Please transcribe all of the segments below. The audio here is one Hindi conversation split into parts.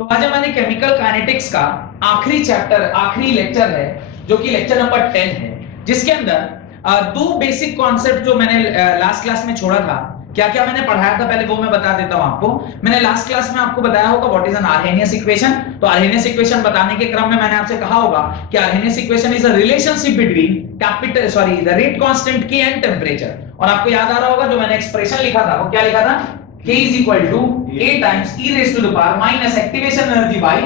तो आज हमारे केमिकल काइनेटिक्स का आखिरी चैप्टर, आखिरी लेक्चर है जो कि लेक्चर नंबर 10 है, जिसके अंदर दो बेसिक कॉन्सेप्ट जो मैंने लास्ट क्लास में छोड़ा था। क्या क्या मैंने पढ़ाया था पहले वो मैं बता देता हूं आपको। मैंने लास्ट क्लास में आपको बताया होगा what is an Arrhenius equation. तो आर्हेनियस इक्वेशन बताने के क्रम में मैंने आपसे कहा होगा कि Arrhenius equation is a relationship between the rate constant K and temperature. और आपको याद आ रहा होगा जो मैंने एक्सप्रेशन लिखा था वो क्या लिखा था, K is equal to A times e raised to the power minus activation energy by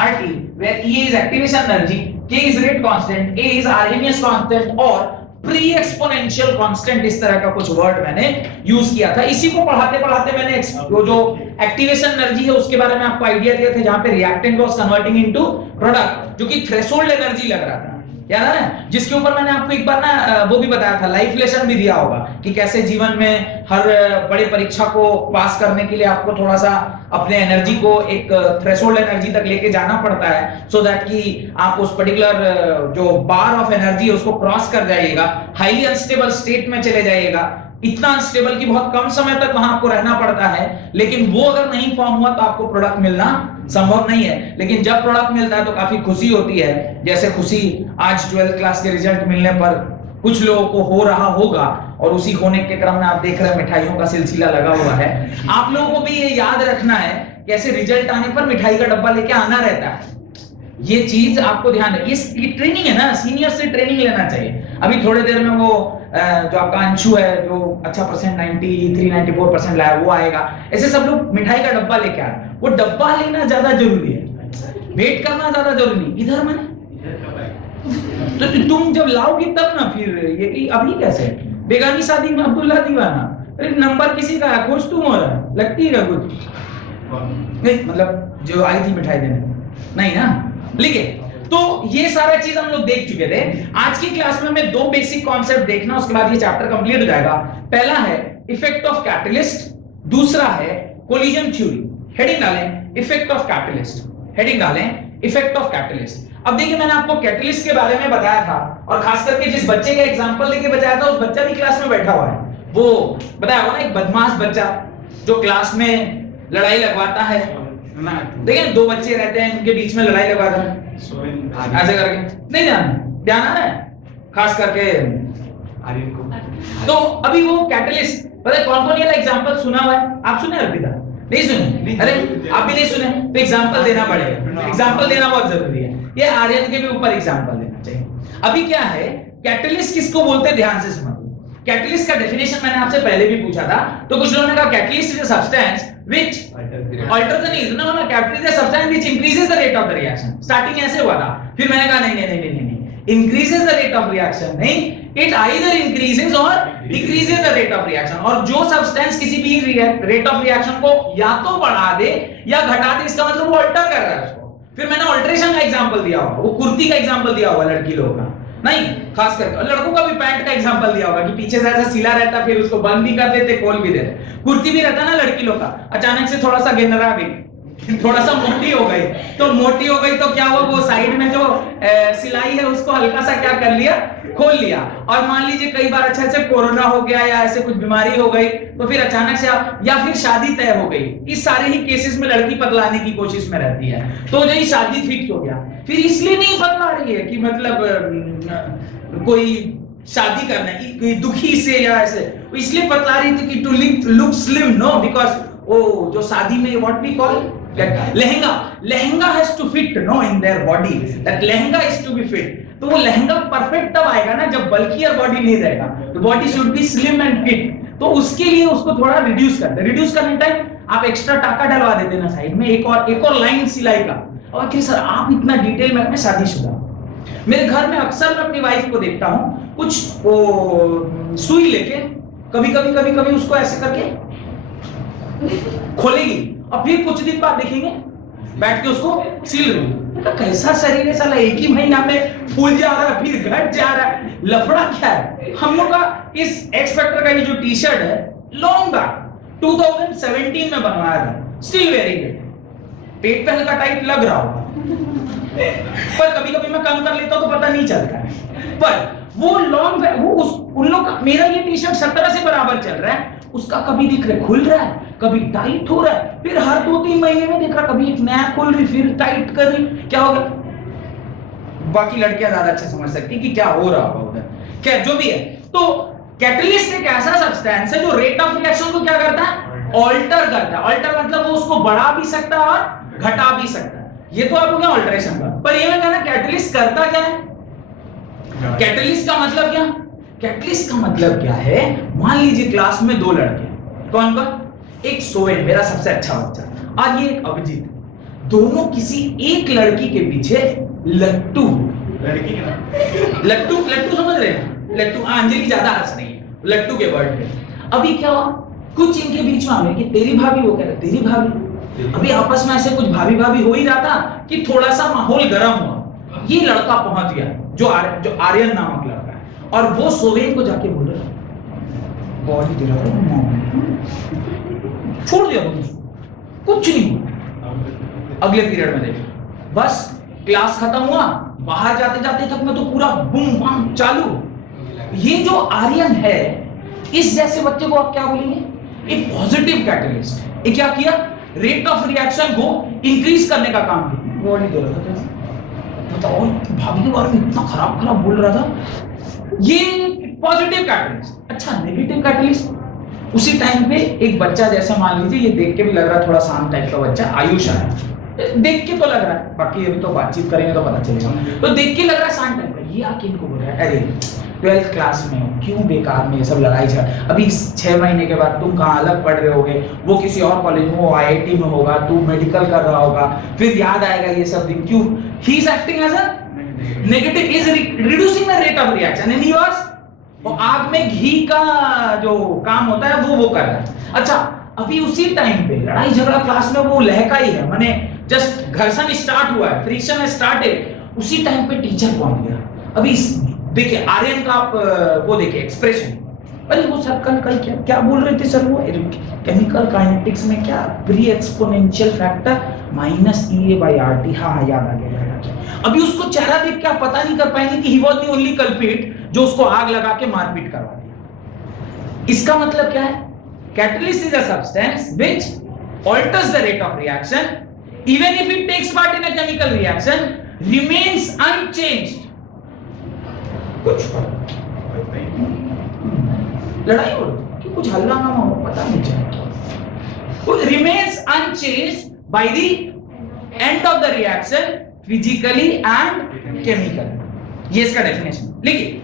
RT, where E is activation energy, K is rate constant, A is Arrhenius constant और प्री एक्सपोनेंशियल कांस्टेंट, इस तरह का कुछ वर्ड मैंने यूज किया था। इसी को पढ़ाते पढ़ाते मैंने जो एक्टिवेशन एनर्जी है उसके बारे में आपको आइडिया दिया था, जहां पे reactant was converting into product, जो कि थ्रेशोल्ड एनर्जी लग रहा था, याद है ना, जिसके ऊपर मैंने आपको एक बार ना वो भी बताया था, लाइफ लेसन भी दिया होगा कि कैसे जीवन में हर बड़े परीक्षा को पास करने के लिए आपको थोड़ा सा अपने एनर्जी को एक थ्रेशोल्ड एनर्जी तक लेके जाना पड़ता है, सो दैट कि आप उस पर्टिकुलर जो बार ऑफ एनर्जी है उसको क्रॉस कर जाइएगा, हाईली अनस्टेबल स्टेट में चले जाइएगा, इतना अनस्टेबल कि बहुत कम समय तक वहां आपको रहना पड़ता है। लेकिन वो अगर नहीं फॉर्म हुआ तो आपको प्रोडक्ट मिलना संभव नहीं है। लेकिन जब प्रोडक्ट मिलता है तो काफी खुशी होती है, जैसे खुशी आज 12th क्लास के रिजल्ट मिलने पर कुछ लोगों को हो रहा होगा, और उसी होने के क्रम में आप देख रहे हैं मिठाइयों का सिलसिला लगा हुआ है। आप लोगों को भी ये याद रखना है कि ऐसे रिजल्ट आने पर मिठाई का डब्बा लेके आना रहता है, ये चीज आपको ध्यान है। ये ट्रेनिंग है ना, सीनियर से ट्रेनिंग लेना चाहिए। अभी थोड़ी देर में वो जो आपका अंशु है जो अच्छा परसेंट 93-94% लाया वो आएगा, ऐसे सब लोग मिठाई का डब्बा लेके आ रहे हैं। वो डब्बा लेना ज्यादा जरूरी है, वेट करना ज्यादा जरूरी। इधर मैंने तो तुम जब लाओगी तब ना, फिर ये कि अभी कैसे बेगानी शादी में अब्दुल्ला दीवाना, अरे नंबर किसी का है, खुश तुम हो रहा है, लगती है कुछ नहीं, मतलब जो आई थी मिठाई देने नहीं ना, लिखे। तो ये सारा चीज हम लोग देख चुके थे। आज की क्लास में मैं दो बेसिक कॉन्सेप्ट देखना, उसके बाद ये चैप्टर कंप्लीट हो जाएगा। पहला है इफेक्ट ऑफ कैटलिस्ट, दूसरा है कोलिजन थ्योरी। हेडिंग डालें इफेक्ट ऑफ कैटलिस्ट, हेडिंग डालें इफेक्ट ऑफ कैटलिस्ट। अब देखिए मैंने आपको कैटलिस्ट के बारे में बताया था, और खास करके जिस बच्चे का एग्जांपल लेके बताया था उस बच्चा भी क्लास में बैठा हुआ है। वो बताया होगा ना, एक बदमाश बच्चा जो क्लास में लड़ाई लगवाता है। देखिए दो बच्चे रहते हैं, उनके बीच में लड़ाई लगवाता है ऐसे करके, नहीं ध्यान आ रहा है, खास करके आर्यन को। तो अभी वो कैटलिस्ट, पता है कौन कौन ये एग्जांपल सुना हुआ है? आप सुने अर्पिता? नहीं सुने? अरे आप भी नहीं सुने तो एग्जांपल देना पड़ेगा, एग्जांपल देना बहुत जरूरी है। ये आर्यन के भी ऊपर एग्जांपल देना चाहिए। अभी क्या है कैटलिस्ट, किसको बोलते हैं, ध्यान से सुनो। कैटलिस्ट का डेफिनेशन मैंने आपसे पहले भी पूछा था, तो कुछ लोगों ने कहा catalyst is a substance which alters the need, no catalyst is a substance which increases the rate of the reaction। Starting ऐसे हुआ था, फिर मैंने कहा नहीं, increases the rate of reaction नहीं, it either increases or decreases the rate of reaction। और जो सब्सटेंस किसी भी रेट ऑफ रिएक्शन को या तो बढ़ा दे या घटा दे, इसका मतलब वो अल्टर कर रहा है उसको। फिर मैंने अल्टरेशन का एग्जांपल दिया होगा, वो कुर्ती का एग्जांपल दिया होगा लड़की लोगों का, नहीं खास करके लड़कों का भी पैंट का एग्जांपल दिया होगा कि पीछे से ऐसा सिला रहता, फिर उसको बंद भी कर देते, खोल भी देते। कुर्ती भी रहता ना लड़की लोग का, अचानक से थोड़ा सा गिनरा भी, थोड़ा सा मोटी हो गई, तो मोटी हो गई तो क्या हुआ, वो साइड में जो सिलाई है उसको हल्का सा क्या कर लिया, खोल लिया। और मान लीजिए कई बार अच्छा से कोरोना हो गया या ऐसे कुछ बीमारी हो गई, तो फिर अचानक से या फिर शादी तय हो गई, इस सारे ही केसेस में लड़की पतलाने की कोशिश में रहती है। तो जो शादी फिक्स हो गया, फिर इसलिए नहीं पतला रही है कि मतलब कोई शादी करना है कोई दुखी से या ऐसे, इसलिए पतला रही थी कि to look slim, no, because oh जो शादी में what we call lehenga has to fit no in their body, that lehenga is to be fit. तो वो लहंगा परफेक्ट तब आएगा ना जब बल्कियर बॉडी नहीं रहेगा, तो body should be slim and fit. तो उसके लिए उसको थोड़ा रिड्यूस करते, रिड्यूस करने टाइम आप एक्स्ट्रा टाका डलवा देते ना साइड में, एक और लाइन सिलाई का। और कि सर आप इतना डिटेल में, शादीशुदा, मेरे घर में अक्सर मैं अपनी वाइफ को देखता हूं कुछ सुई लेके कभी उसको ऐसे करके खोलेगी, और फिर कुछ दिन बाद देखेंगे बैठ के उसको सील रही। तो कैसा शरीर है साला, एक ही महीना में फूल जा रहा है फिर घट जा रहा है, लफड़ा क्या है। हम लोग का इस एक्स फैक्टर का ये जो टी शर्ट है लॉन्ग बैक 2017 में बनवाया था, स्टिल वेयरिंग इट। पेट पे हल्का टाइट लग रहा होगा पर कभी कभी मैं कम कर लेता हूं तो पता नहीं चलता है। पर वो लॉन्ग, वो उन लोग का, मेरा ये टी शर्ट 17 से बराबर चल रहा है, उसका कभी दिख रहा है खुल रहा है, कभी टाइट हो रहा है, फिर हर 2-3 महीने में दिख रहा, कभी एक नया खोल रही फिर टाइट कर रही, क्या होगा? बाकी लड़कियां ज्यादा अच्छा समझ सकती कि क्या हो रहा होगा उधर। खैर जो भी है, तो कैटलिस्ट एक ऐसा सब्सटेंस है जो रेट ऑफ रिएक्शन को क्या करता है? ऑल्टर करता है। ऑल्टर मतलब वो उसको बढ़ा भी सकता है और घटा भी सकता है। ये तो आप हो गया ऑल्टरेशन का। पर ये मैं कहना कैटलिस्ट करता क्या है? कैटलिस्ट का मतलब क्या? कैटलिस्ट का मतलब क्या है? मान लीजिए क्लास में 2 लड़के, कौन कौन? एक सोएन, मेरा सबसे अच्छा बच्चा, और ये एक अभिजीत। दोनों किसी एक लड़की के पीछे लट्टू, लड़की के लट्टू, लट्टू समझ रहे हैं? लट्टू, अंजलि ज्यादा हंस रही है लट्टू के वर्ड पे। अभी क्या हुआ, कुछ इनके बीच में हमें कि तेरी भाभी, वो कह रहा तेरी भाभी। अभी आपस में ऐसे कुछ भाभी भाभी हो ही रहा था कि थोड़ा सा माहौल गर्म हुआ। ये लड़का पहुंच गया जो आर्यन नामक लड़का है, और वो सोवेन को जाके बोल रहा बॉडी दे रहा छोड़ दिया, कुछ नहीं। अगले पीरियड में देखो, बस क्लास खत्म हुआ, बाहर जाते जाते तक में तो पूरा बूम बम चालू। ये जो आर्यन है, इस जैसे बच्चे को आप क्या बोलेंगे? एक पॉजिटिव कैटलिस्ट। ये क्या किया? रेट ऑफ रिएक्शन को इंक्रीज करने का काम किया। बॉडी दे रहा था, बताओ भाभी के बारे में इतना खराब खराब बोल रहा था। ये पॉजिटिव कैटलिस्ट। अच्छा, नेगेटिव कैटलिस्ट, उसी टाइम पे एक बच्चा, जैसे मान लीजिए ये देख के भी लग रहा है थोड़ा शांत टाइप का बच्चा, आयुष है, देख के तो लग रहा है, बाकी अभी तो बातचीत करेंगे तो पता चलेगा, तो देख के लग रहा है शांत टाइप का। ये आके इनको बोल रहा है, अरे 12th क्लास में हो, क्यों बेकार में ये सब लड़ाई झगड़ा, अभी 6 महीने के बाद तुम कहाँ अलग पढ़ रहे होगे, वो किसी और कॉलेज में, वो IIT में होगा, तू मेडिकल कर रहा होगा, फिर याद आएगा ये सब दिन। क्यों? He is acting as a negative, is reducing the rate of reaction in yours. वो आग में घी का जो काम होता है वो कर रहा है। अच्छा, अभी उसी टाइम पे लड़ाई झगड़ा क्लास में वो लहका ही है, माने जस्ट घर्षण स्टार्ट हुआ है, फ्रिक्शन स्टार्ट है, उसी टाइम पे टीचर पहुंच गया। अभी देखिए आर्यन का आप वो देखिए एक्सप्रेशन, अरे वो सर कल क्या बोल रहे थे सर, वो केमिकल काइनेटिक्स में क्या pre exponential factor minus EA/RT, हाँ याद आ गया। अभी उसको चेहरा देख के आप पता नहीं कर पाएंगे कि he was the only culprit जो उसको आग लगा के मारपीट करवा दिया। इसका मतलब क्या है? Catalyst is a substance which alters the rate of reaction even if it takes part in a chemical reaction remains unchanged. कुछ लड़ाई हो रही कि कुछ हल्ला ना हो, पता नहीं चला। Remains unchanged by the end of the reaction physically and chemically. ये इसका डेफिनेशन लिखिए।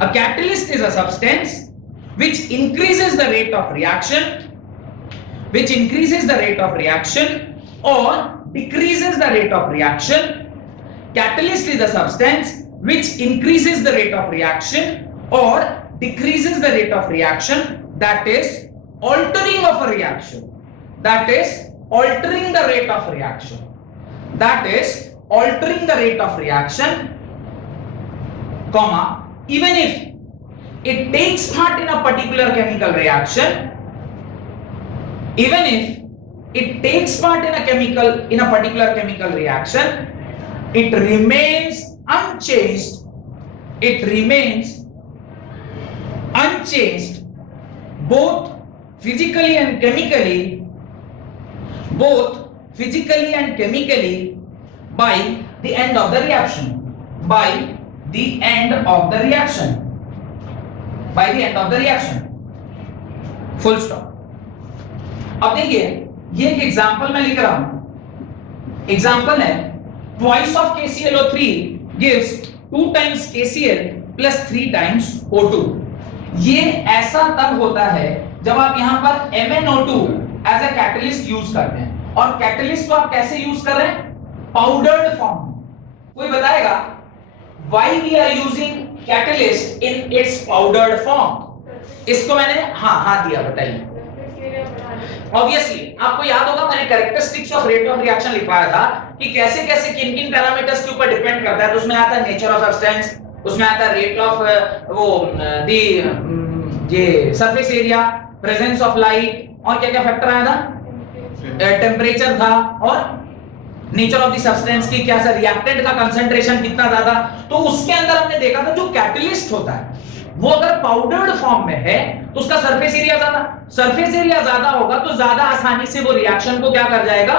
A catalyst is a substance which increases the rate of reaction, or decreases the rate of reaction. Catalyst is a substance which increases the rate of reaction or decreases the rate of reaction, that is altering of a reaction, that is altering the rate of reaction, that is altering the rate of reaction, comma, even if it takes part in a particular chemical reaction, even if it takes part in a particular chemical reaction, it remains unchanged. It remains unchanged both physically and chemically, by the end of the reaction. By the end of the reaction. Full stop. अब देखिए, ये एक एग्जांपल मैं लिख रहा हूं। एग्जांपल है twice of KClO3 gives 2 times KCl plus 3 times O2। ये ऐसा तब होता है जब आप यहां पर MnO2 as a catalyst use करते हैं। और कैटलिस्ट को आप कैसे यूज कर रहे हैं? Powdered form. कोई बताएगा why we are using catalyst in its powdered form? इसको मैंने हाँ दिया, बताइए। ऑब्वियसली आपको याद होगा मैंने characteristics of rate of reaction लिखवाया था कि कैसे कैसे किन किन पैरामीटर्स के ऊपर डिपेंड करता है। तो उसमें आता है नेचर ऑफ सब्सटेंस, उसमें आता है रेट ऑफ वो ये surface area, presence of light, और क्या क्या फैक्टर आया था? टेम्परेचर था, और नेचर ऑफ द सब्सटेंस की क्या सर रिएक्टेंट का कंसंट्रेशन कितना ज्यादा। तो उसके अंदर हमने देखा था जो कैटलिस्ट होता है वो अगर पाउडर्ड फॉर्म में है तो उसका सरफेस एरिया ज्यादा होगा तो ज्यादा आसानी से वो रिएक्शन को क्या कर जाएगा,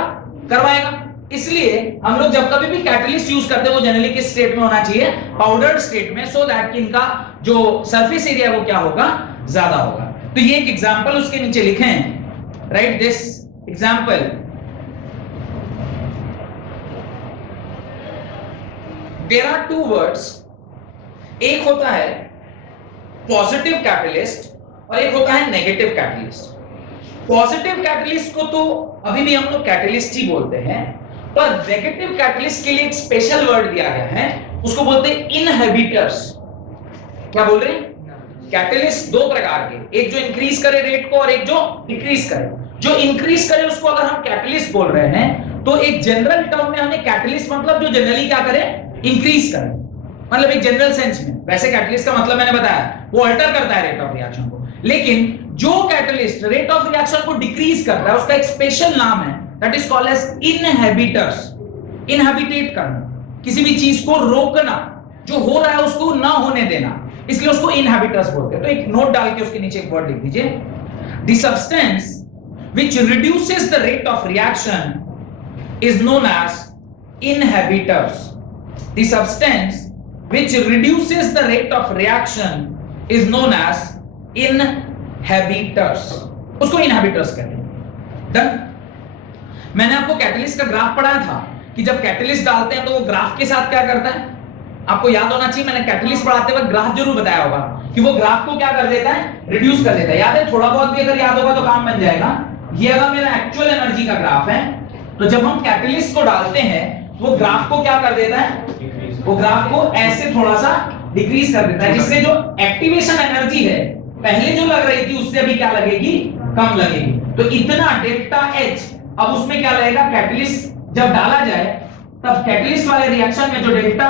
करवाएगा। इसलिए हम लोग जब कभी भी कैटलिस्ट यूज करते हैं वो जनरली किस स्टेट में होना चाहिए, पाउडर्ड स्टेट में, सो दैट कि इनका जो सरफेस एरिया वो क्या होगा, ज्यादा होगा। तो ये एक एग्जांपल उसके नीचे लिखे हैं, write this example. There are two words, एक होता है पॉजिटिव कैटलिस्ट और एक होता है नेगेटिव कैटलिस्ट। पॉजिटिव कैटलिस्ट को तो अभी भी हम लोग कैटलिस्ट ही बोलते हैं, पर नेगेटिव कैटलिस्ट के लिए एक स्पेशल वर्ड दिया गया है, उसको बोलते हैं इनहिबिटर्स। क्या बोल रहे हैं? कैटलिस्ट दो प्रकार के, एक जो इंक्रीज करे रेट को और एक जो डिक्रीज करे। जो इंक्रीज करे उसको अगर हम कैटलिस्ट बोल रहे हैं तो एक जनरल टर्म में हमें कैटलिस्ट मतलब जो जनरली क्या करे, इंक्रीज करे, मतलब एक जनरल सेंस में। वैसे कैटलिस्ट का मतलब मैंने बताया वो अल्टर करता है रेट ऑफ रिएक्शन को, लेकिन जो कैटलिस्ट रेट ऑफ रिएक्शन को डिक्रीज करता है उसका एक स्पेशल नाम है, that is called as inhibitors. Inhibit करना, किसी भी चीज को रोकना, जो हो रहा है उसको ना होने देना, इसलिए उसको इनहिबिटर्स बोलते हैं। तो एक नोट डाल के उसके नीचे एक वर्ड लिख दीजिए, the substance which reduces the rate of reaction is known as inhibitors. The substance which reduces the rate of reaction is known as inhibitors, उसको inhibitors कहते हैं। डन। मैंने आपको कैटलिस्ट का ग्राफ पढ़ाया था कि जब कैटलिस्ट डालते हैं तो वो ग्राफ के साथ क्या करता है, आपको याद होना चाहिए। मैंने कैटलिस्ट पढ़ाते वक्त ग्राफ जरूर बताया होगा कि वो ग्राफ को क्या कर देता है, रिड्यूस कर देता है। याद है? थोड़ा बहुत भी अगर याद होगा तो काम बन जाएगा। ये अगर मेरा एक्चुअल एनर्जी का ग्राफ है तो जब हम कैटलिस्ट को डालते हैं वो ग्राफ को क्या कर देता है, वो ग्राफ को ऐसे थोड़ा सा डिक्रीज कर देता है, जिससे जो एक्टिवेशन एनर्जी है पहले जो लग रही थी उससे अभी क्या लगेगी, कम लगेगी। तो इतना डेल्टा एच अब उसमें क्या लगेगा, कैटलिस्ट जब डाला जाए तब कैटलिस्ट वाले रिएक्शन में जो डेल्टा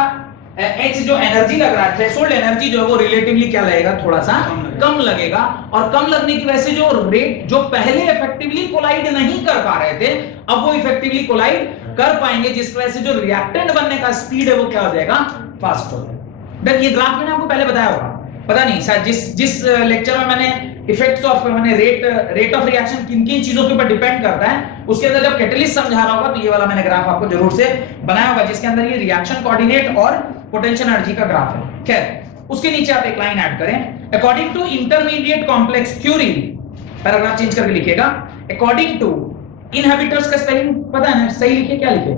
एच जो एनर्जी लग रहा है, थ्रेशोल्ड एनर्जी जो है वो रिलेटिवली क्या लगेगा, थोड़ा सा कम लगेगा। और कम लगने की वजह से जो रेट जो पहले इफेक्टिवली कोलाइड नहीं कर पा रहे थे अब वो इफेक्टिवली कोलाइड कर पाएंगे, जिस वजह से जो रिएक्टेंट बनने का स्पीड है वो क्या हो जाएगा, फास्ट हो जाएगा। ये ग्राफ मैंने आपको पहले बताया होगा, पता नहीं शायद जिस लेक्चर में मैंने इफेक्ट्स ऑफ मैंने रेट ऑफ रिएक्शन किन किन चीजों के ऊपर डिपेंड करता है उसके अंदर जब कैटलिस्ट समझा रहा होगा तो ये वाला मैंने ग्राफ आपको जरूर से बनाया होगा, जिसके अंदर ये रिएक्शन कोऑर्डिनेट और पोटेंशियल एनर्जी का ग्राफ है। खैर उसके नीचे आप एक लाइन ऐड करें, according to intermediate complex theory, paragraph change करके लिखिएगा, अकॉर्डिंग टू इनहिबिटर्स का स्पेलिंग पता है ना, सही लिखिए, क्या लिखिए,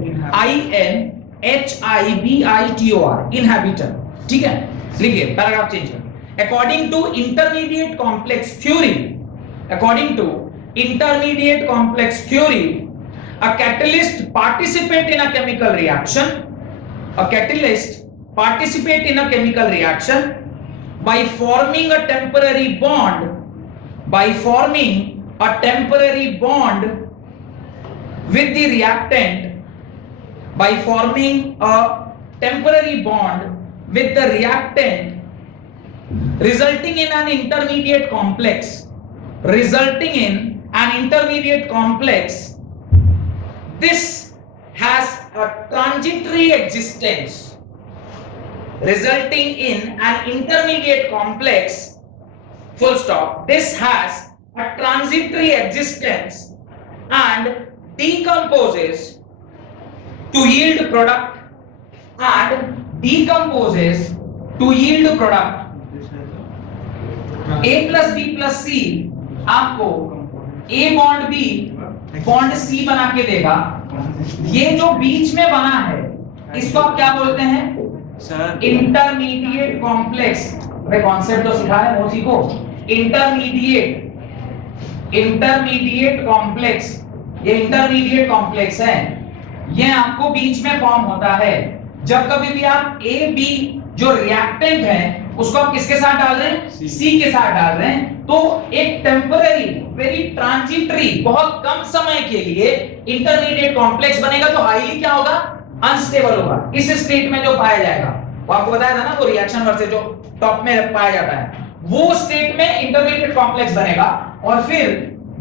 INHIBITOR, इनहिबिटर। ठीक है, लिखिए पैराग्राफ चेंज करें, according to intermediate complex theory, according to intermediate complex theory, a catalyst participate in a chemical reaction, a catalyst participate in a chemical reaction by forming a temporary bond, by forming a temporary bond with the reactant, by forming a temporary bond with the reactant, resulting in an intermediate complex, resulting in an intermediate complex. This has a transitory existence, resulting in an intermediate complex, full stop. This has a transitory existence and decomposes to yield product, and decomposes to yield product A plus B plus C आपको A bond B bond C बना के देगा। ये जो बीच में बना है इसको आप क्या बोलते हैं, इंटरमीडिएट कॉम्प्लेक्स। कॉन्सेप्ट तो सिखा है मोची को, इंटरमीडिएट कॉम्प्लेक्स। ये इंटरमीडिएट कॉम्प्लेक्स है, ये आपको बीच में फॉर्म होता है जब कभी भी आप A B जो रिएक्टेंट है उसको आप किसके साथ डाल रहे हैं, C के साथ डाल रहे हैं। तो एक टेम्पररी वेरी ट्रांजिटरी बहुत कम समय के लिए इंटरमीडिएट कॉम्प्लेक्स बनेगा जो हाईली क्या होगा, अनस्टेबल होगा। इस स्टेट में जो पाया जाएगा वो आपको बताया था ना, वो रिएक्शन वर्ग से जो टॉप में पाया जाता है वो स्टेट में इंटरमीडिएट कॉम्प्लेक्स बनेगा और फिर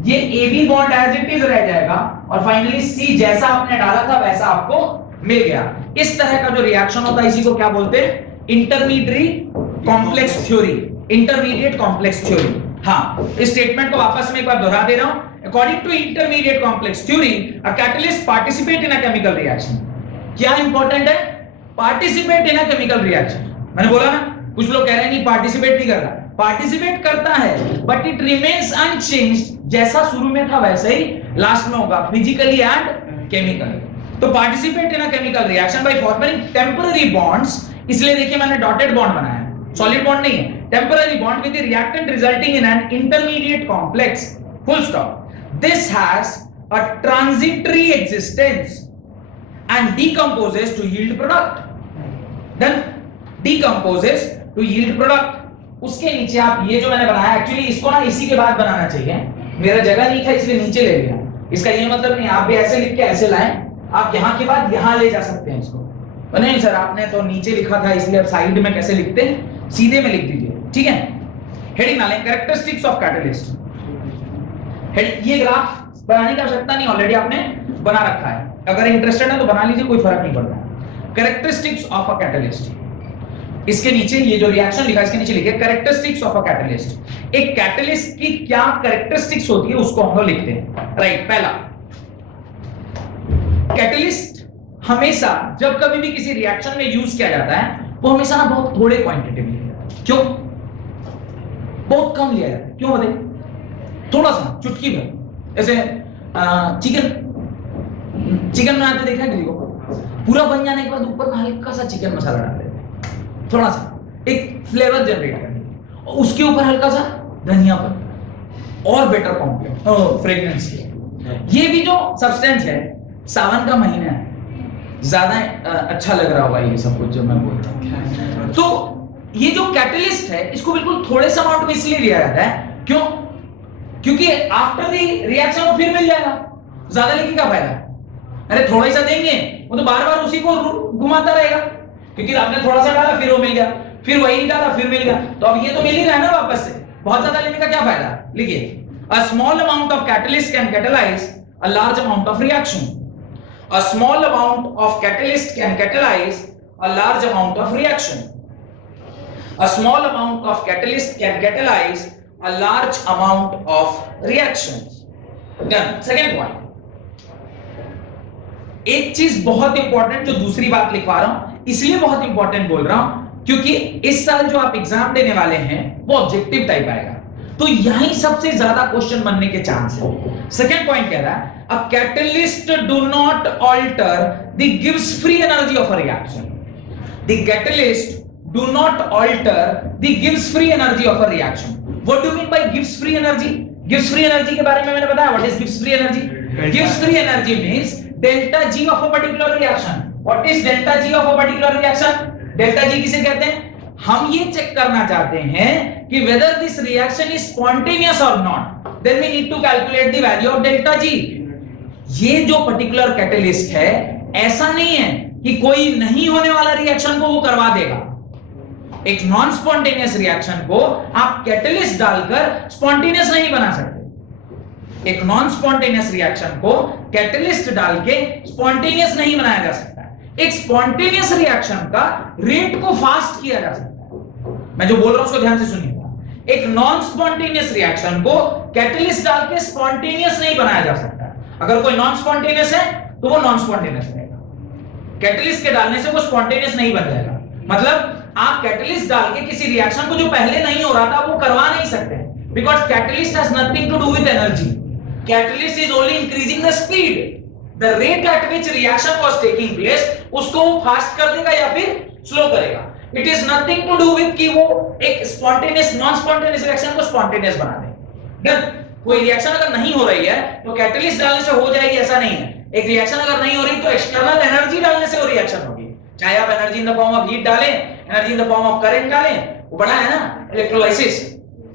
ये AB bond as it is रह जाएगा और फाइनली C जैसा आपने डाला था वैसा आपको मिल गया। इस तरह का जो रिएक्शन होता है इसी को क्या बोलते हैं, intermediate complex theory, intermediate complex theory. हाँ, इस स्टेटमेंट को वापस में एक बार दोहरा दे रहा हूं। According to intermediate complex theory, a catalyst participate in a chemical reaction. क्या इंपॉर्टेंट है? Participate in a chemical reaction. मैंने बोला ना, कुछ लोग कह रहे हैं नहीं पार्टिसिपेट नहीं कर रहा, पार्टिसिपेट करता है बट इट रिमेन्स अनचेंज्ड, जैसा शुरू में था वैसे ही लास्ट में होगा, फिजिकली एंड केमिकली। तो participate in a chemical reaction by forming temporary bonds, इसलिए देखिए मैंने डॉटेड बॉन्ड बनाया, सॉलिड बॉन्ड नहीं है, temporary bond with the reactant resulting in an intermediate complex, full stop. This has a transitory existence and decomposes to yield product, then decomposes to yield product। उसके नीचे आप ये जो मैंने बनाया, एक्चुअली इसको ना इसी के बाद बनाना चाहिए, मेरा जगह नहीं था इसलिए नीचे ले लिया। इसका ये मतलब नहीं आप भी ऐसे लिख के ऐसे लाएं, आप यहाँ के बाद यहाँ ले जा सकते हैं इसको। नहीं सर आपने तो नीचे लिखा था इसलिए अब साइड में कैसे लिखते हैं, सीधे में लिख दीजिए, ठीक है। हेडिंग डालें कैरेक्टरिस्टिक्स ऑफ कैटलिस्ट। ये ग्राफ बनाने की आवश्यकता नहीं, ऑलरेडी आपने बना रखा है, अगर इंटरेस्टेड है तो बना लीजिए, कोई फर्क नहीं पड़ता। कैरेक्टरिस्टिक्स ऑफ अ कैटलिस्ट, इसके नीचे ये जो रिएक्शन लिखा है इसके नीचे लिखे कैरेक्टरिस्टिक्स ऑफ अ कैटलिस्ट। एक कैटलिस्ट की क्या कैरेक्टरिस्टिक्स होती है उसको हम लोग लिखते हैं, राइट। पहला, कैटलिस्ट हमेशा जब कभी भी किसी रिएक्शन में यूज किया जाता है वो हमेशा ना बहुत थोड़े क्वांटिटी में लिया जाता है। क्यों? बहुत कम लिया जाता है, क्यों बताइए? थोड़ा सा, चुटकी भर। जैसे चिकन बनाते देखा है किसी को? पूरा बन जाने के बाद ऊपर में हल्का सा चिकन मसाला डालते हैं, थोड़ा सा, एक फ्लेवर जनरेट करने, और उसके ऊपर हल्का सा धनिया पत्ता और बेटर कॉम्प्लेक्स फ्रेग्रेंस के। ये भी जो सब्सटेंस है, सावन का महीना है, ज्यादा अच्छा लग रहा होगा ये सब कुछ जो मैं बोलता हूँ। तो ये जो कैटलिस्ट है इसको बिल्कुल थोड़े से अमाउंट में इसलिए लिया जाता है, क्यों? क्योंकि आफ्टर द रिएक्शन वो फिर मिल जाएगा, ज्यादा लेके क्या फायदा? अरे थोड़ा सा देंगे वो तो बार बार उसी को घुमाता रहेगा, क्योंकि आपने थोड़ा सा डाला फिर वो मिल गया, फिर वही डाला फिर मिल गया, तो अब ये तो मिल ही रहा है ना वापस से, बहुत ज्यादा लेने का क्या फायदा? लिखिए, a small amount of catalyst can catalyse a large amount of reaction. A small amount of catalyst can catalyse a large amount of reaction. A small amount of catalyst can catalyse a large amount of reactions। Done। Second point, एक चीज बहुत इंपॉर्टेंट जो दूसरी बात लिखवा रहा हूं, इसलिए बहुत इंपॉर्टेंट बोल रहा हूं क्योंकि इस साल जो आप एग्जाम देने वाले हैं वो ऑब्जेक्टिव टाइप आएगा, तो यहीं सबसे ज्यादा क्वेश्चन बनने के चांस है। सेकेंड पॉइंट कह रहा है, a catalyst do not alter the गिव्स free energy of a reaction. The catalyst do not alter the gives free energy of a reaction। What do you mean by gives free energy? Gives free energy के बारे में मैंने बताया, what is gives free energy? Gives free energy means delta G of a particular reaction। What is delta G of a particular reaction? Delta G किसे कहते हैं? हम ये चेक करना चाहते हैं कि whether this reaction is spontaneous or not, then we need to calculate the value of delta G। ये जो particular catalyst है, ऐसा नहीं है कि कोई नहीं होने वाला रिएक्शन को वो करवा देगा। एक नॉन स्पॉन्टेनियस रिएक्शन को आप कैटलिस्ट डालकर स्पॉन्टेनियस नहीं बना सकते। एक नॉन स्पॉन्टेनियस रिएक्शन को कैटलिस्ट डाल के स्पॉन्टेनियस नहीं बनाया जा सकता। एक स्पॉन्टेनियस रिएक्शन का रेट को फास्ट किया जा सकता है। मैं जो बोल रहा हूं उसको ध्यान से सुनिएगा। एक नॉन स्पॉन्टेनियस रिएक्शन को कैटलिस्ट डाल के स्पॉन्टेनियस नहीं बनाया जा सकता। अगर कोई नॉन स्पॉन्टेनियस है तो वो नॉन स्पॉन्टेनियस रहेगा, कैटलिस्ट के डालने से वो स्पॉन्टेनियस नहीं बन जाएगा। मतलब आप कैटलिस्ट डाल के किसी रिएक्शन को जो पहले नहीं हो रहा था वो करवा नहीं सकते, because catalyst has nothing to do with energy. Catalyst is only increasing the speed, the rate at which reaction was taking place, उसको वो फास्ट कर देगा या फिर स्लो करेगा। It is nothing to do with कि वो एक स्पॉन्टेनियस नॉन स्पॉन्टेनियस रिएक्शन को स्पॉन्टेनियस बना दे। डन। कोई रिएक्शन अगर नहीं हो रही है तो कैटलिस्ट डालने से हो जाएगी ऐसा नहीं है। एक रिएक्शन अगर नहीं हो रही तो एक्सटर्नल एनर्जी डालने से वो रिएक्शन होगी, चाहे आप energy in the form of heat डालें, energy in the form of current डालें, वो बड़ा है ना इलेक्ट्रोलाइसिस,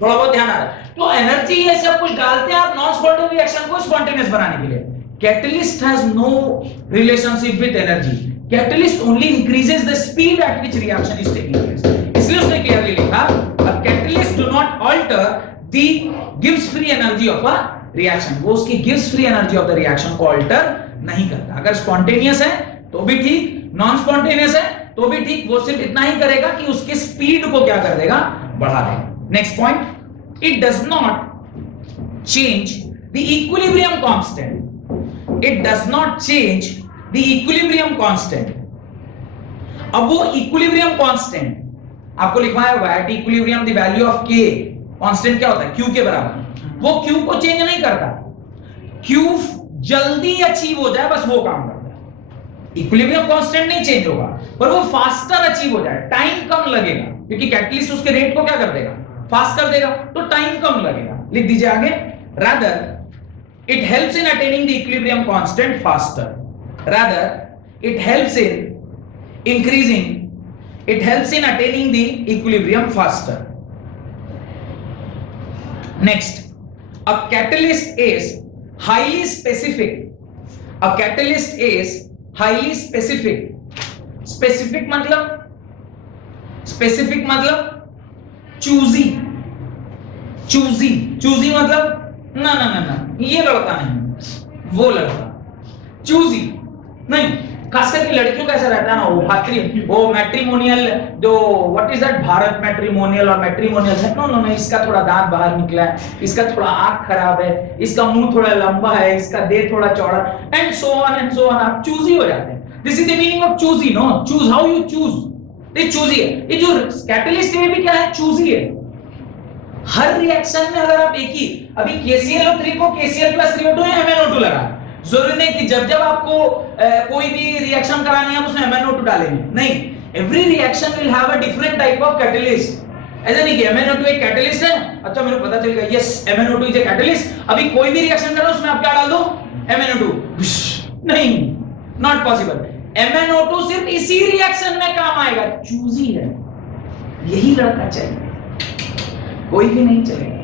थोड़ा बहुत ध्यान आ रहा है। तो एनर्जी ये सब कुछ डालते हैं आप नॉन स्पॉन्टेनियस रिएक्शन को स्पॉन्टेनियस बनाने के लिए। Catalyst has no relationship with energy, catalyst only increases the speed at which reaction is taking place. इसलिए उसने क्लियरली लिखा, a catalyst do not alter the गिव्स free energy of a reaction. वो उसकी गिव्स free energy of the reaction को ऑल्टर नहीं करता। अगर स्पॉन्टेनियस है तो भी ठीक, नॉन स्पॉन्टेनियस है तो भी ठीक, वो सिर्फ इतना ही करेगा कि उसके स्पीड को क्या कर देगा, बढ़ा देगा। Next point, it does not change the equilibrium constant, it does not change the equilibrium constant. अब वो इक्विलिब्रियम कांस्टेंट आपको लिखवाया हुआ है, इक्विलिब्रियम द वैल्यू ऑफ के, कांस्टेंट क्या होता है, क्यू के बराबर, वो क्यू को चेंज नहीं करता, क्यू जल्दी अचीव हो जाए बस वो काम करता है। इक्विलिब्रियम कांस्टेंट नहीं चेंज होगा पर वो फास्टर अचीव हो जाए, टाइम कम लगेगा, क्योंकि कैटलिस्ट उसके रेट को क्या कर देगा, फास्ट कर देगा, तो टाइम कम लगेगा। लिख दीजिए आगे, rather it helps in attaining the equilibrium constant faster, rather it helps in increasing, it helps in attaining the equilibrium faster. Next, a catalyst is highly specific, a catalyst is highly specific, specific मतलब choosy, choosy, choosy मतलब ना ना ना ना ये लड़का नहीं, वो लड़का choosy नहीं, खास करके लड़कियों का ऐसा रहता है ना, वो मैट्रिमोनियल जो what is that, Bharat matrimonial और मैट्रिमोनियल है, नो नो नो, इसका थोड़ा दांत बाहर निकला है, इसका थोड़ा आंख खराब है, इसका मुंह थोड़ा लंबा है, इसका देह थोड़ा चौड़ा, एंड सो ऑन, आप चूजी हो जाते हैं। This is the meaning of choosy, no, choose how you choose, ये चूजी है। ये जो कैटलिस्ट है भी क्या है, चूजी है। हर रिएक्शन में अगर आप एक ही, अभी KClO3 को KCl+3O2 या MnO2 लगा, जरूरी नहीं कि जब जब आपको कोई भी रिएक्शन करानी है उसमें MnO2 डालेंगे, नहीं, every reaction will have a different type of catalyst. ऐसा नहीं कि MnO2 एक कैटलिस्ट है, अच्छा मेरे को पता चल गया yes MnO2 is a catalyst, अभी कोई भी रिएक्शन करो उसमें आप क्या डाल दो, MnO2, नहीं, नॉट पॉसिबल। MnO2 सिर्फ इसी रिएक्शन में काम आएगा, चूजी है, यही लड़का चाहिए, कोई भी नहीं चलेगा।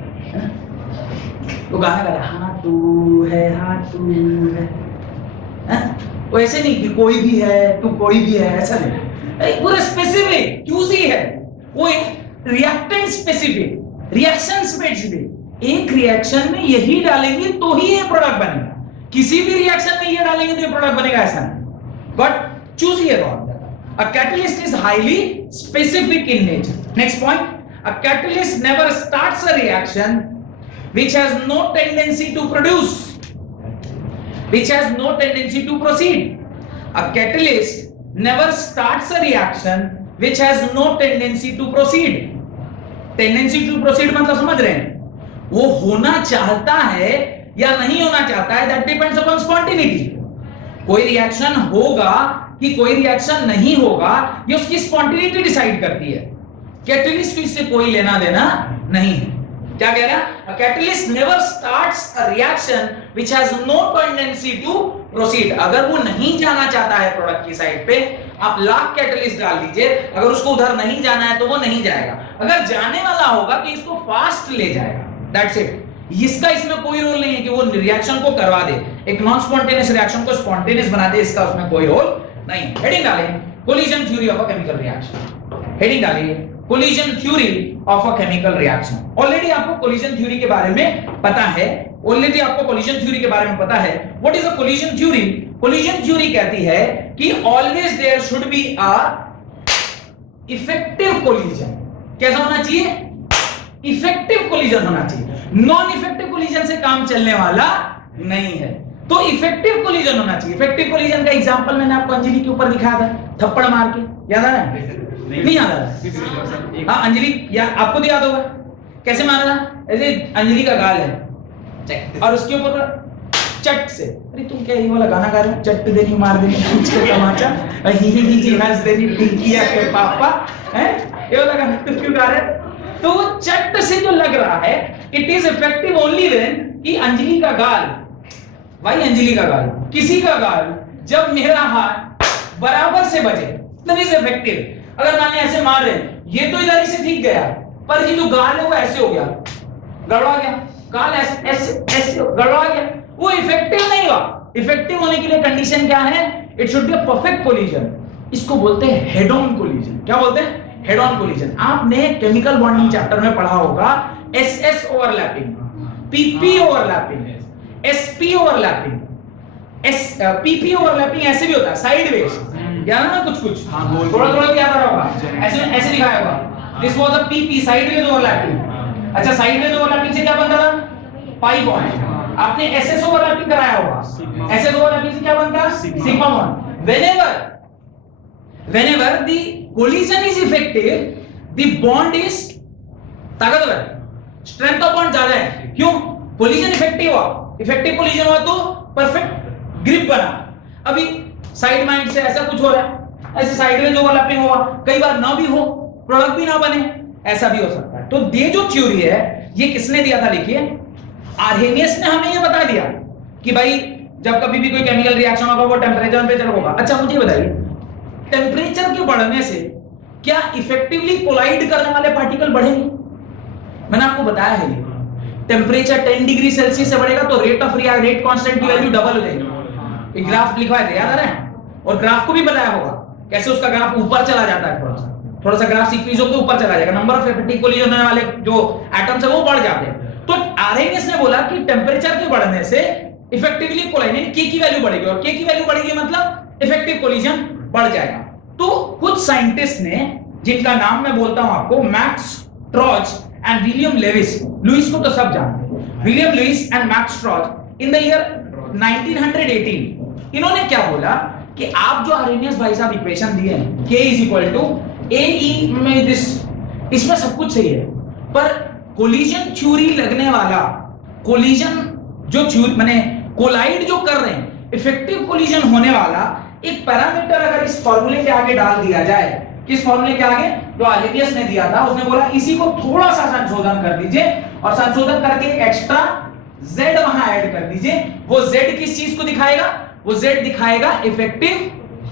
वो गाना गा रहा है, हाँ तू है, वो ऐसे नहीं कि कोई भी है, तू कोई भी है, ऐसा नहीं, पूरा स्पेसिफिक चूजी है, वो एक रिएक्टेंट स्पेसिफिक, रिएक्शन स्पेसिफिक, एक रिएक्शन में यही डालेंगे तो ही ये प्रोडक्ट बनेगा, किसी भी रिएक्शन में ये डालेंगे तो ये प्रोडक्ट बनेगा ऐसा नहीं, बट चूजी है बहुत। A catalyst is highly specific in nature. Next point, a catalyst never starts a reaction which has no tendency to produce, which has no tendency to proceed. A catalyst never starts a reaction which has no tendency to proceed. Tendency to proceed मतलब समझ रहे हैं, वो होना चाहता है या नहीं होना चाहता है, that depends upon spontaneity. कोई रिएक्शन होगा कि कोई रिएक्शन नहीं होगा, ये उसकी स्पॉन्टेनिटी डिसाइड करती है। कैटलिस्ट को इससे कोई लेना देना नहीं है। क्या कह रहा है, a catalyst never starts a reaction which has no tendency to proceed। अगर वो नहीं जाना चाहता है प्रोडक्ट की साइड पे, आप लाख कैटलिस्ट डाल दीजिए, अगर उसको उधर नहीं जाना है तो वो नहीं जाएगा, अगर जाने वाला होगा कि इसको फास्ट ले जाएगा, दैट्स इट। इसका इसमें कोई रोल नहीं है कि वो रिएक्शन को करवा दे, एक नॉन स्पॉन्टेनियस रिएक्शन को स्पॉन्टेनियस बना दे, इसका उसमें कोई रोल नहीं। हेडिंग डालें, collision theory of a chemical reaction, heading डालिए, collision theory of a chemical reaction. Already आपको कोलिजन थ्योरी के बारे में पता है, ऑलरेडी आपको कोलिजन थ्योरी के बारे में पता है। What is a collision theory? Collision theory कहती है कि always there should be a effective collision. कैसा होना चाहिए? इफेक्टिव कोलिजन होना चाहिए। नॉन इफेक्टिव कोलिजन से काम चलने वाला नहीं है, तो इफेक्टिव कोलिजन होना चाहिए। इफेक्टिव कोलिजन का एग्जांपल मैंने आपको अंजलि के ऊपर दिखाया था, थप्पड़ मार के, याद आ रहा है? नहीं याद आ रहा? हाँ अंजलि, या आपको तो याद होगा कैसे मारा था? ऐसे अंजलि का गाल है और उसके ऊपर चट से, अरे तुम क्या ये वाला गाना गा रहे हो, चट देनी मार देनी पूछ के तमाचा, ही जी हंस देनी टिंकिया के पापा, हैं ये वाला गाना तुम क्यों गा रहे? तो वो चट से जो लग रहा है, it is effective only when कि अंजलि का गाल, भाई अंजलि का गाल, किसी का गाल जब मेरा हाथ बराबर से बजे, दैट इज इफेक्टिव। अगर मैंने ऐसे मार रहे, ये तो इधर से ठीक गया, पर ये जो गाल है वो ऐसे हो गया, गड़बड़ा गया, गाल ऐसे ऐसे गड़बड़ा गया, वो इफेक्टिव नहीं हुआ। इफेक्टिव होने के लिए कंडीशन क्या है? It should be a perfect collision. इसको बोलते हैं हेड ऑन कोलिजन। क्या बोलते हैं? Head on collision. आपने केमिकल बॉन्डिंग चैप्टर में पढ़ा होगा SS overlapping, PP overlapping, SP overlapping. PP overlapping ऐसे भी होता है, साइडवेज, याद है ना? कुछ कुछ थोड़ा थोड़ा याद आ रहा होगा, ऐसे ऐसे दिखाया होगा, this was a PP, sideways overlapping. अच्छा साइडवेज ओवरलैपिंग से क्या बनता था? Pi bond. आपने एसएस ओवरलैपिंग कराया होगा, एसएस ओवरलैपिंग से क्या बनता है? Sigma bond. whenever the collision is effective the bond is ताकतवर, स्ट्रेंथ ऑफ बॉन्ड ज्यादा है। क्यों? कोलिजन इफेक्टिव हुआ, इफेक्टिव कोलिजन हुआ तो परफेक्ट ग्रिप बना। अभी साइड माइंड से ऐसा कुछ हो रहा है, ऐसे साइडवेज ओवरलैपिंग हुआ, कई बार ना भी हो, प्रोडक्ट भी ना बने, ऐसा भी हो सकता है। तो ये जो थ्योरी है ये किसने दिया था? लिखिए, आर्हेनियस ने हमें ये बता दिया कि भाई जब कभी भी कोई केमिकल रिएक्शन होगा वो टेम्परेचर होगा। अच्छा मुझे बताइए, टेम्परेचर के बढ़ने से क्या इफेक्टिवली कोलाइड करने वाले पार्टिकल बढ़ेंगे? मैंने आपको बताया है, टेम्परेचर 10 डिग्री सेल्सियस से बढ़ेगा तो रेट कांस्टेंट की वैल्यू डबल हो जाएगी। एक ग्राफ लिखा है, याद आ रहा है? और ग्राफ को भी बताया होगा कैसे उसका ग्राफ ऊपर चला जाता है, थोड़ा सा ग्राफ सीक्वेंस के ऊपर चला जाएगा, नंबर ऑफ इफेक्टिव कोलिजन होने वाले जो एटम्स है वो बढ़ जाते हैं। तो आरएनएस ने बोला कि टेम्परेचर के बढ़ने से इफेक्टिवली कोलाइड के की वैल्यू बढ़ेगी, और के की वैल्यू बढ़ेगी मतलब इफेक्टिव कोलिजन बढ़ जाएगा। तो कुछ साइंटिस्ट ने, जिनका नाम मैं बोलता हूं आपको, Max Trautz and William Lewis, Lewis को तो सब जानते हैं, William Lewis and Max Trautz, in the year 1918 इन्होंने क्या बोला कि आप जो आर्हेनियस भाई साहब इक्वेशन दिए हैं, K is equal to AE में दिस, इसमें सब कुछ सही है, पर कोलिजन थ्योरी लगने वाला, कोलिजन जो थ्योरी माने कोलाइड जो कर रहे हैं, इफेक्टिव कोलिजन होने वाला एक पैरामीटर अगर इस फॉर्मूले के आगे डाल दिया जाए, किस फॉर्मूले के आगे? जो आर्हेनियस ने दिया था, उसने बोला इसी को थोड़ा सा संशोधन कर दीजिए, और संशोधन करके एक एक्स्ट्रा Z वहां ऐड कर दीजिए। वो Z किस चीज को दिखाएगा? वो Z दिखाएगा इफेक्टिव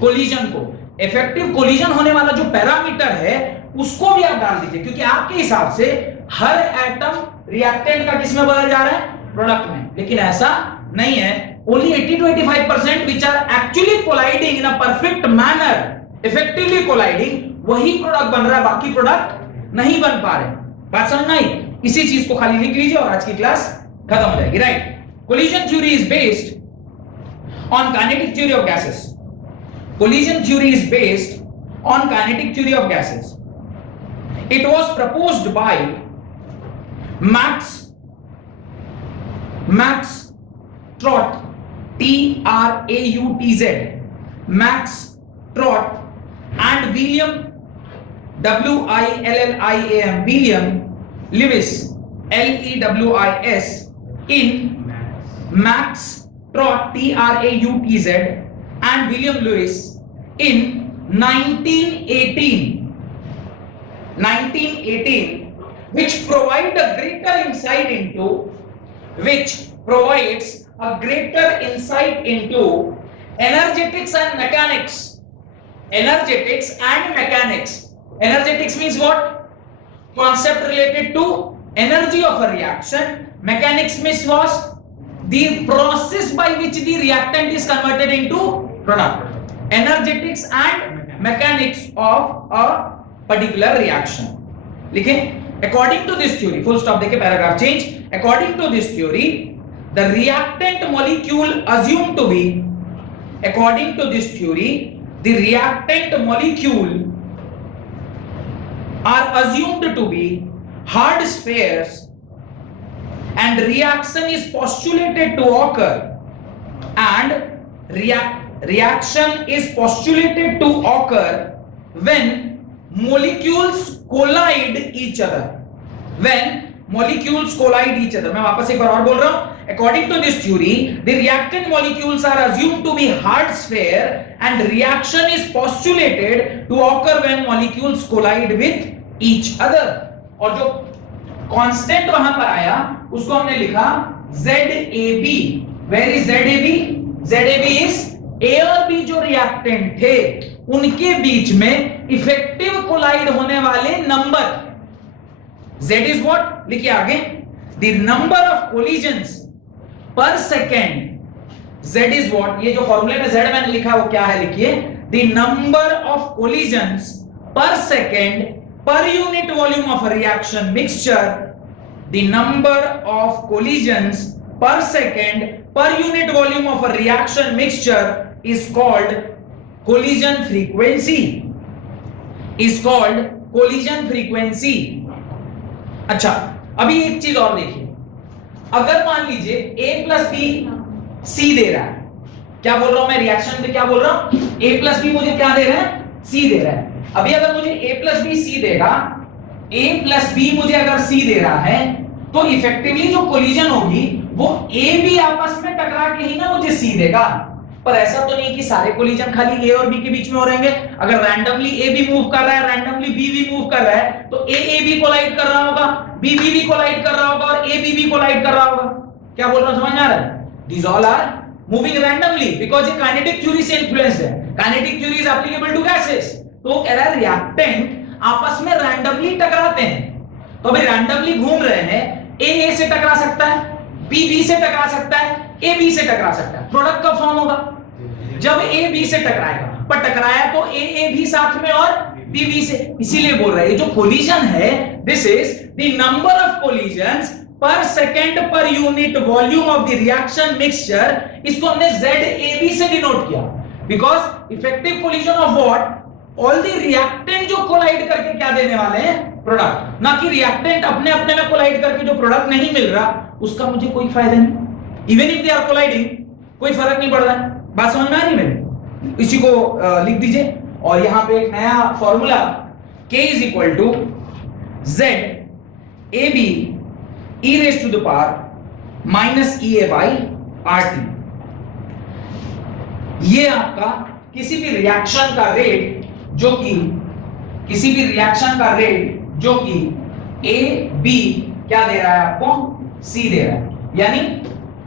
कोलिजन को। इफेक्टिव कोलिजन होने वाला जो पैरामीटर है उसको भी आप डाल दीजिए, क्योंकि आपके हिसाब से हर एटम रिएक्टेंट का किसमें बदल जा रहा है? प्रोडक्ट में। लेकिन ऐसा नहीं है, only 80 to 85% which are actually colliding in a perfect manner, effectively colliding, वही प्रोडक्ट बन रहा है, बाकी प्रोडक्ट नहीं बन पा रहे। बात समझ नहीं? इसी चीज को खाली लिख लीजिए और आज की क्लास खत्म हो जाएगी। Right? Collision theory is based on kinetic theory of gases. Collision theory is based on kinetic theory of gases. It was proposed by Max Trott, T-R-A-U-T-Z, Max Trott and William W-I-L-L-I-A-M, William Lewis, L-E-W-I-S, in Max Trott, T-R-A-U-T-Z, and William Lewis in 1918, which provides a greater insight into energetics and mechanics. Energetics and mechanics. Energetics means what? Concept related to energy of a reaction. Mechanics means what? The process by which the reactant is converted into product. Energetics and mechanics of a particular reaction. लिखें, according to this theory, full stop देके paragraph change. According to this theory, the reactant molecule assumed to be, according to this theory, the reactant molecule are assumed to be hard spheres, and reaction is postulated to occur, and reaction is postulated to occur when molecules collide each other. When molecules collide each other. मैं वापस एक बार और बोल रहा हूं. According to this theory, the reactant molecules are assumed to be hard sphere, and reaction is postulated to occur when molecules collide with each other. और जो कांस्टेंट वहां पर आया उसको हमने लिखा ZAB. Where is ZAB? ZAB is A और B जो रिएक्टेंट थे उनके बीच में इफेक्टिव कोलाइड होने वाले नंबर. Z is what? लिखिए आगे, the number of collisions per second. Z is what? ये जो फॉर्मूले में Z मैंने लिखा वो क्या है? लिखिए, the number of collisions per second per unit volume of a reaction mixture. The number of collisions per second per unit volume of a reaction mixture is called collision frequency. Is called collision frequency. अच्छा, अभी एक चीज और देखिए, अगर मान लीजिए A प्लस बी C दे रहा है, क्या बोल रहा हूं मैं रिएक्शन में, क्या बोल रहा हूं, A प्लस बी मुझे क्या दे रहा है, C दे रहा है। अभी अगर मुझे A प्लस बी C देगा, A प्लस बी मुझे अगर C दे रहा है, तो इफेक्टिवली जो कोलिजन होगी वो A B आपस में टकरा के ही ना मुझे C देगा। पर ऐसा तो नहीं कि सारे कोलिजन खाली A और B के बीच में हो रहेंगे। अगर रैंडमली A भी मूव कर रहा है, रैंडमली B भी मूव कर रहा है, तो A B कोलाइड कर रहा होगा, B भी कोलाइड कर रहा होगा और A B कोलाइड कर रहा होगा। क्या बोल रहा हूं, समझ आ रहा है? These all are moving randomly because ये काइनेटिक थ्योरी से इन्फ्लुएंस्ड है। Kinetic theory is applicable to gases. तो कह रहा है रिएक्टेंट आपस में रैंडमली टकराते हैं। तो अभी रैंडमली घूम रहे हैं, A से टकरा सकता है, B से टकरा सकता है, A B से टकरा सकता है। प्रोडक्ट कब फॉर्म होगा, जब A B से टकराएगा। पर टकराया तो A भी साथ में और B B से, इसीलिए बोल रहे हैं जो कोलिजन है, this is the number of collisions per second per unit volume of the reaction mixture. इसको हमने ZAB से डिनोट किया because effective collision of what, all the reactant जो कोलाइड करके क्या देने वाले हैं, प्रोडक्ट। ना कि रिएक्टेंट अपने अपने में कोलाइड करके जो प्रोडक्ट नहीं मिल रहा उसका मुझे कोई फायदा नहीं। Even if they are colliding कोई फर्क नहीं पड़ रहा है। बात समझ में आ रही मेरे? इसी को लिख दीजिए और यहां पे एक नया formula K is equal to ZAB e raised to the power minus EA by RT। ये आपका किसी भी रिएक्शन का रेट जो कि A B क्या दे रहा है आपको, C दे रहा है, यानी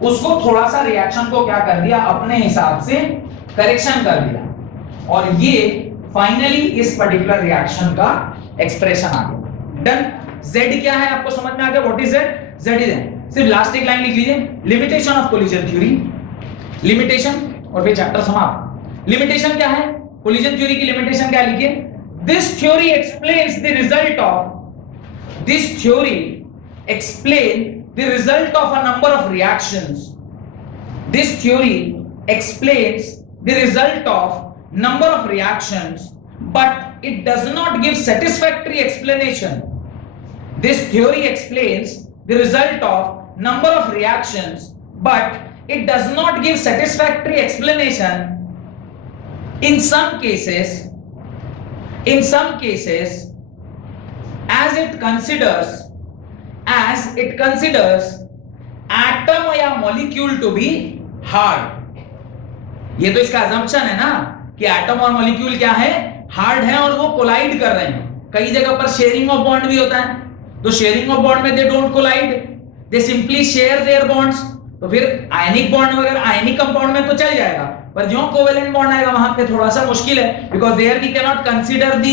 उसको थोड़ा सा रिएक्शन को क्या कर दिया, अपने हिसाब से करेक्शन कर दिया और ये फाइनली इस पर्टिकुलर रिएक्शन का एक्सप्रेशन आ गया। डन। Z क्या है आपको समझ में आ गया, what is Z? Z is सिर्फ लास्ट एक लाइन लिख लीजिए, limitation of collision theory. Limitation और फिर चैप्टर समाप्त। लिमिटेशन क्या है, कोलिजन थ्योरी की लिमिटेशन क्या लिखिए, this theory explains the result of, this theory explain the result of a number of reactions. This theory explains the result of number of reactions, but it does not give satisfactory explanation. This theory explains the result of number of reactions, but it does not give satisfactory explanation. In some cases, as it considers atom या molecule to be hard। ये तो इसका assumption है ना कि एटम और मॉलिक्यूल क्या है, हार्ड है और वो कोलाइड कर रहे हैं। कई जगह पर शेयरिंग ऑफ बॉन्ड भी होता है, तो शेयरिंग ऑफ बॉन्ड में they don't collide, they simply share their bonds. तो फिर आयनिक बॉन्ड वगैरह आयनिक कंपाउंड में तो चल जाएगा, पर जो कोवेलेंट बॉन्ड आएगा वहां पे थोड़ा सा मुश्किल है, because there we can not consider the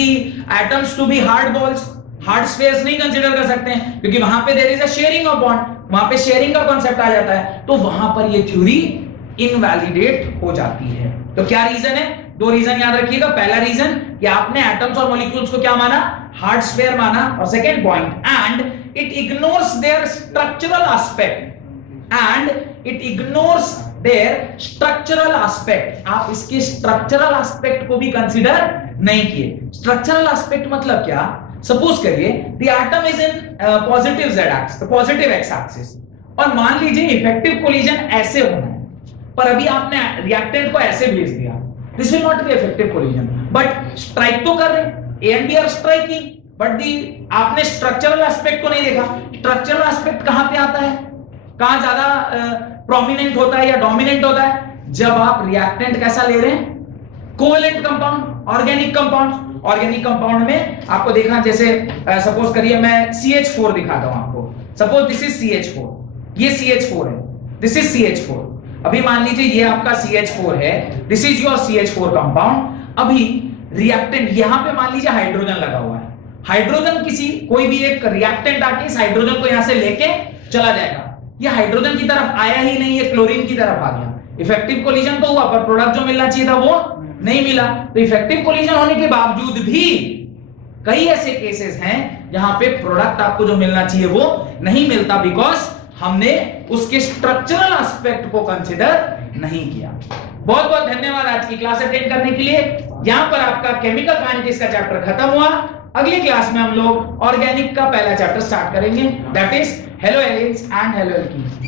atoms to be hard balls. Hard spheres नहीं कंसीडर कर सकते हैं क्योंकि वहां पे there is a sharing of bond, वहां पे शेयरिंग का कांसेप्ट आ जाता है, तो वहां पर ये थ्योरी इनवैलिडेट हो जाती है। तो क्या रीजन है, दो रीजन याद रखिएगा। पहला रीजन कि आपने एटम्स और मॉलिक्यूल्स को क्या माना, हार्ड स्फीयर माना, और second point, and it ignores their structural aspect, आप इसके स्ट्रक्चरल एस्पेक्ट को भी कंसीडर नहीं किए। स्ट्रक्चरल एस्पेक्ट मतलब क्या, सपोज करिए the atom is in positive z axis, positive x axis, और मान लीजिए इफेक्टिव कोलिजन ऐसे होना है, पर अभी आपने रिएक्टेंट को ऐसे भेज दिया, this will not be effective collision, but strike तो कर रहे हैं, A and B are striking, but दी आपने स्ट्रक्चरल एस्पेक्ट को नहीं देखा। स्ट्रक्चरल एस्पेक्ट कहां पे आता है, कहां ज्यादा प्रोमिनेंट होता है या डोमिनेंट होता है, जब आप रिएक्टेंट कैसा ले रहे हैं, covalent compound, organic compound. Organic compound में आपको देखना, जैसे सपोज करिए मैं CH4 दिखाता हूं आपको, सपोज दिस इज CH4, ये CH4 है, दिस इज CH4। अभी मान लीजिए ये आपका CH4 है, this is your CH4 compound. अभी रिएक्टेंट यहां पे मान लीजिए हाइड्रोजन लगा हुआ है, हाइड्रोजन कोई भी एक रिएक्टेंट आके इस हाइड्रोजन को यहां से लेके चला जाएगा, ये हाइड्रोजन की तरफ आया ही नहीं, ये क्लोरीन की तरफ आ गया। इफेक्टिव कोलिजन तो हुआ, पर प्रोडक्ट जो मिलना चाहिए था वो नहीं मिला। तो इफेक्टिव कोलिजन होने के बावजूद भी कई ऐसे केसेस हैं जहां पे प्रोडक्ट आपको जो मिलना चाहिए वो नहीं मिलता, बिकॉज हमने उसके स्ट्रक्चरल एस्पेक्ट को कंसीडर नहीं किया। बहुत बहुत धन्यवाद आज की क्लास अटेंड करने के लिए। यहां पर आपका केमिकल काइनेटिक्स का चैप्टर खत्म हुआ। अगली क्लास में हम लोग ऑर्गेनिक का पहला चैप्टर स्टार्ट करेंगे, that is halo alkanes and halo alkenes.